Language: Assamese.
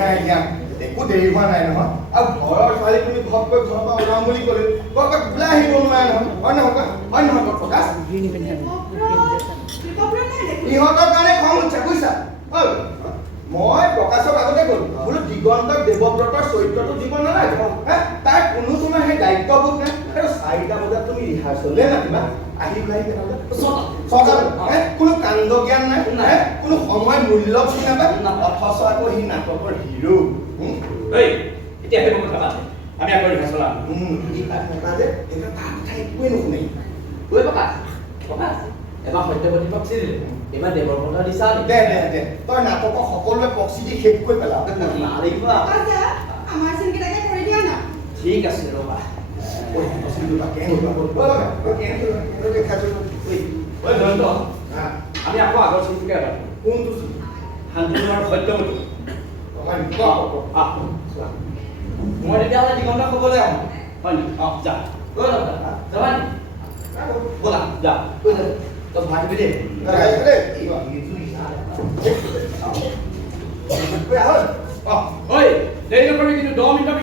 নাই একো দেৰি হোৱা নাই নহয় আৰু ঘৰৰ ছোৱালী তুমি ঘপকৈ ঘৰৰ পৰা ওলাম বুলি ক'লে ক'ৰবাত ওলাই আহিব নোৱাৰে নহয় হয় নহয় প্ৰকাশ ইহঁতৰ কাৰণে খং উঠে বুজিছা মই প্ৰকাশক আগতে ক'লো বোলো দিগন্তক দেৱব্ৰতৰ চৰিত্ৰটো দিব নালাগে তাৰ কোনো তোমাৰ সেই দায়িত্ববোধ নাই আৰু 4টা বজাত তুমি ৰিহাৰ্চলে নাহিবা আহি ওলাই ছটা কোনো কাণ্ড জ্ঞান নাই কোনো সময় মূল্য বুজি নাপায় অথচ আকৌ সি নাটকৰ হিৰো এতিয়া আহিব কথা আমি আকৌ ৰিহাৰ্চল যে এটা তাৰ কথা একোৱে নুশুনে ঐ প্ৰকাশ এবাৰ সত্যপতি পক্ষী দিলে এবাৰ দেৱব্ৰত দিছা দে তই নাটকৰ সকলোৱে পক্ষী দি শেষ কৰি পেলা আমাৰ চিনকেইটাকে কৰি দিয়া না ঠিক আছে ৰ'বা আমি আকৌ আগৰ চিনটোকে এবাৰ কোনটো শান্তনু আৰু সত্যপতি মই তেতিয়াহ'লে দিগন্ত ক'বলৈ আহোঁ হয় নেকি যা যাবা নেকি ব'লা যা তই ভাবিবি দেই ঐ দেৰি নকৰিবি কিন্তু 10 মিনিটৰ